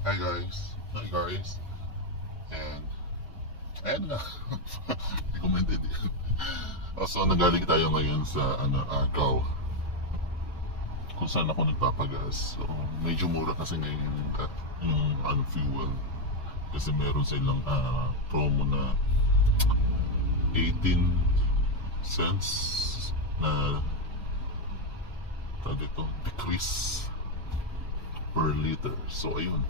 Hi guys. Hi guys. And ayan na. Recommended. So nagaling tayo ngayon sa Agaw. Kung saan ako nagpapagas. So medyo mura kasi ngayon yung fuel. Kasi meron silang promo na 18 cents na dito decrease per liter. So ayun.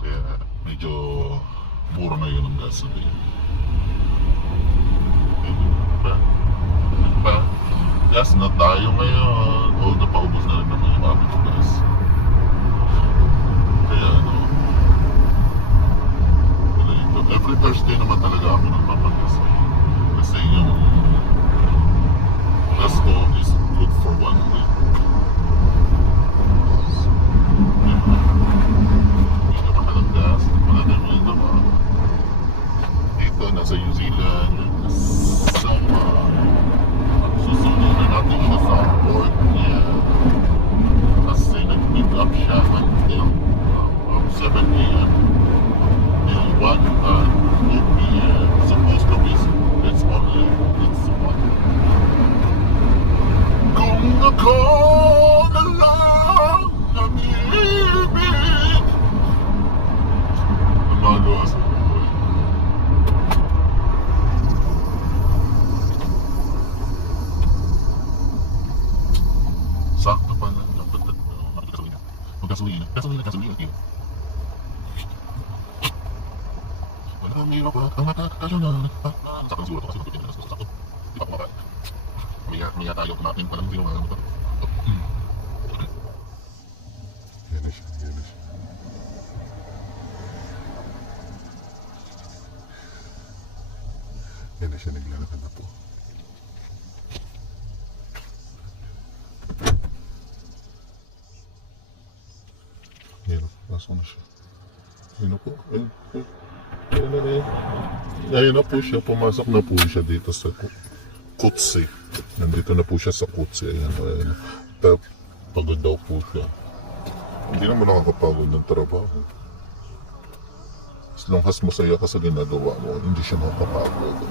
Kaya medyo mura ngayon ang gasoline. Gas na tayo ngayon. Although paubos na rin naman yung aming gas. Kaya wala ito. Every Thursday naman talaga ako nagpapagas. Kasi yung gas ko is good for 1 week. Hindi mahal ang gas. Wala na yung naman. Dito, nasa New Zealand. So, susunod na natin siya sa port niya. Kasi nag-pick up siya until 7 a.m. Till 2 p.m. Supposed to be, it's only, it's 1. Kung ako na lang nag-ibig ang magawa sa buhay. Sakto pa lang dapat gasolina. Gasolina. Wala may iba pa. Ang nakakasya na. Sakto siguro kasi magpipin na sakto. Di pa kumakain. Maya tayo kumain pa lang hindi naman. Yan na siya. Yan na siya, naglalakad na po. Yan, pasok na siya. Ayun na po. Ayun na po siya. Pumasok na po siya dito sa Kutsi. Nandito na po siya sa Kutsi. Ayan. Pagod daw po siya. Hindi naman nakakapagod ng trabaho. As long as masaya ka sa ginagawa mo, hindi siya nakakapagod.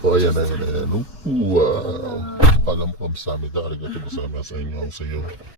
O ayan. Wow. Alam ko, Samida, arigato gozaimasu sa inyo.